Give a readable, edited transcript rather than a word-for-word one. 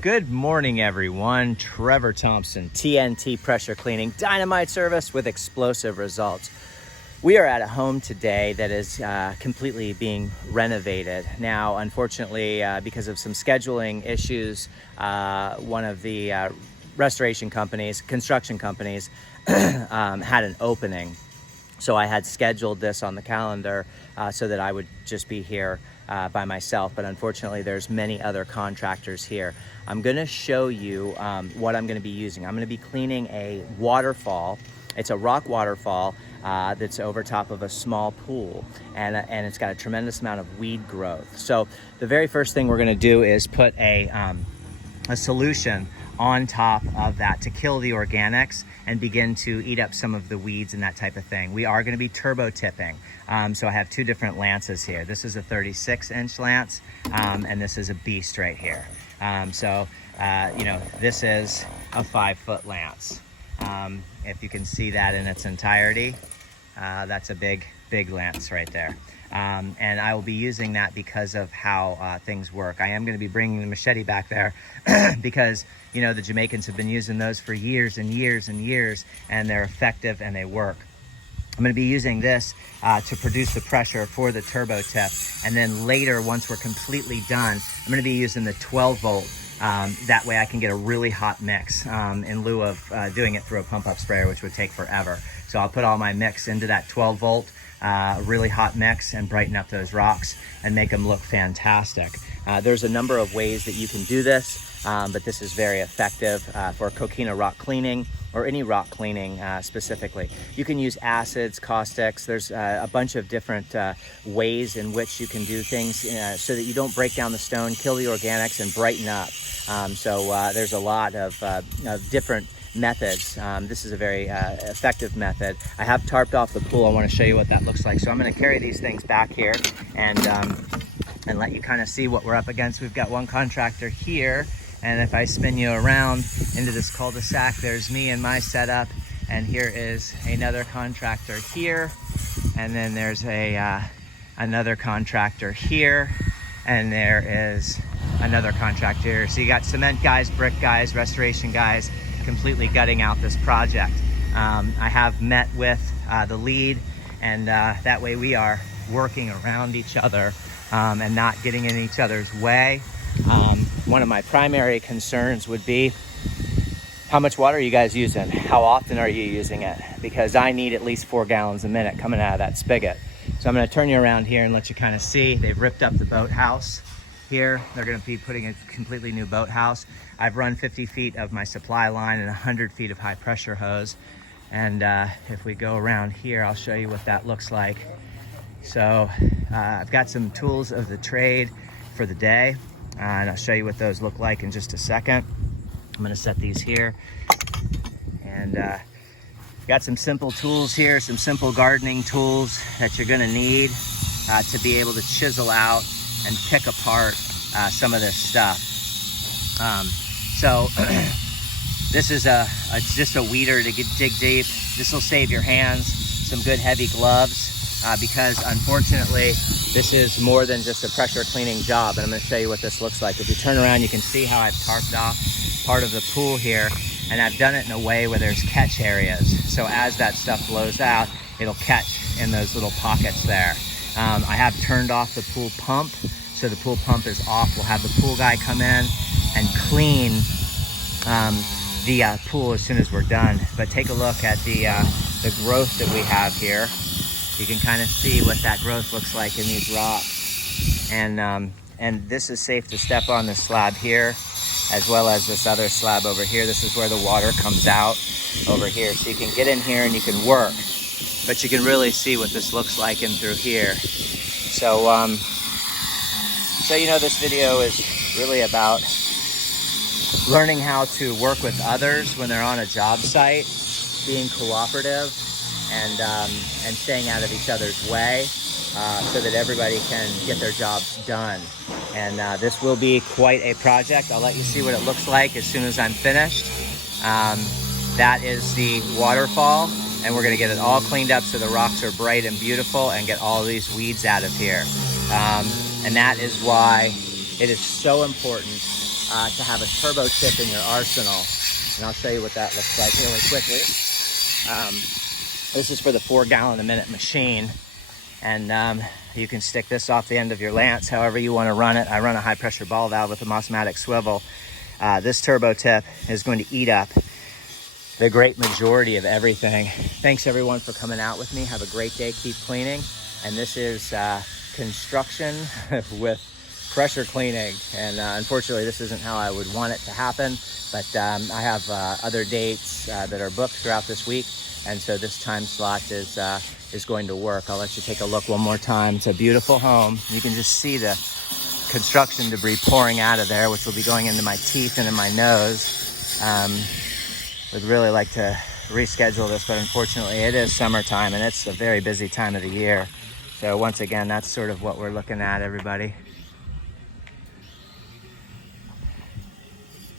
Good morning, everyone. Trevor Thompson, TNT Pressure Cleaning, dynamite service with explosive results. We are at a home today that is completely being renovated. Now, unfortunately, because of some scheduling issues, one of the construction companies, had an opening. So I had scheduled this on the calendar so that I would just be here by myself, but unfortunately there's many other contractors here. I'm gonna show you what I'm gonna be using. I'm gonna be cleaning a waterfall. It's a rock waterfall that's over top of a small pool, and it's got a tremendous amount of weed growth. So the very first thing we're gonna do is put a solution on top of that to kill the organics and begin to eat up some of the weeds and that type of thing. We are going to be turbo tipping. So I have two different lances here. This is a 36-inch lance, and this is a beast right here. This is a 5-foot lance. If you can see that in its entirety, that's a big lance right there. And I will be using that because of how things work. I am going to be bringing the machete back there because, you know, the Jamaicans have been using those for years and years and years, and they're effective and they work. I'm going to be using this to produce the pressure for the turbo tip. And then later, once we're completely done, I'm going to be using the 12 volt. That way I can get a really hot mix in lieu of doing it through a pump up sprayer, which would take forever. So I'll put all my mix into that 12 volt, really hot mix, and brighten up those rocks and make them look fantastic. There's a number of ways that you can do this, but this is very effective for coquina rock cleaning or any rock cleaning specifically. You can use acids, caustics. There's a bunch of different ways in which you can do things so that you don't break down the stone, kill the organics, and brighten up. There's a lot of different methods. This is a very effective method. I have tarped off the pool. I want to show you what that looks like. So I'm going to carry these things back here and let you kind of see what we're up against. We've got one contractor here, and if I spin you around into this cul-de-sac, there's me and my setup, and here is another contractor here, and then there's another contractor here, and there is another contractor here. So you got cement guys, brick guys, restoration guys, completely gutting out this project. I have met with the lead, and that way we are working around each other and not getting in each other's way. One of my primary concerns would be, how much water are you guys using? How often are you using it? Because I need at least 4 gallons a minute coming out of that spigot. So I'm going to turn you around here and let you kind of see. They've ripped up the boathouse here. They're going to be putting a completely new boathouse. I've run 50 feet of my supply line and 100 feet of high pressure hose. And if we go around here, I'll show you what that looks like. So I've got some tools of the trade for the day, and I'll show you what those look like in just a second. I'm going to set these here, and got some simple tools here, some simple gardening tools that you're going to need to be able to chisel out and pick apart some of this stuff. This is just a weeder to dig deep. This will save your hands. Some good heavy gloves, because unfortunately this is more than just a pressure cleaning job. And I'm going to show you what this looks like. If you turn around, you can see how I've tarped off part of the pool here, and I've done it in a way where there's catch areas. So as that stuff blows out, it'll catch in those little pockets there. I have turned off the pool pump, so the pool pump is off. We'll have the pool guy come in and clean the pool as soon as we're done. But take a look at the growth that we have here. You can kind of see what that growth looks like in these rocks. And this is safe to step on this slab here, as well as this other slab over here. This is where the water comes out over here. So you can get in here and you can work, but you can really see what this looks like in through here. So, this video is really about learning how to work with others when they're on a job site, being cooperative, and staying out of each other's way so that everybody can get their jobs done. And this will be quite a project. I'll let you see what it looks like as soon as I'm finished. That is the waterfall, and we're going to get it all cleaned up so the rocks are bright and beautiful and get all these weeds out of here. And that is why it is so important to have a turbo tip in your arsenal. And I'll show you what that looks like really quickly. This is for the 4 gallon a minute machine. And you can stick this off the end of your lance however you want to run it. I run a high pressure ball valve with a Mossmatic swivel. This turbo tip is going to eat up the great majority of everything. Thanks everyone for coming out with me. Have a great day, keep cleaning. And this is construction with pressure cleaning. And unfortunately, this isn't how I would want it to happen, but I have other dates that are booked throughout this week. And so this time slot is going to work. I'll let you take a look one more time. It's a beautiful home. You can just see the construction debris pouring out of there, which will be going into my teeth and in my nose. Would really like to reschedule this, but unfortunately it is summertime and it's a very busy time of the year. So once again, that's sort of what we're looking at, everybody.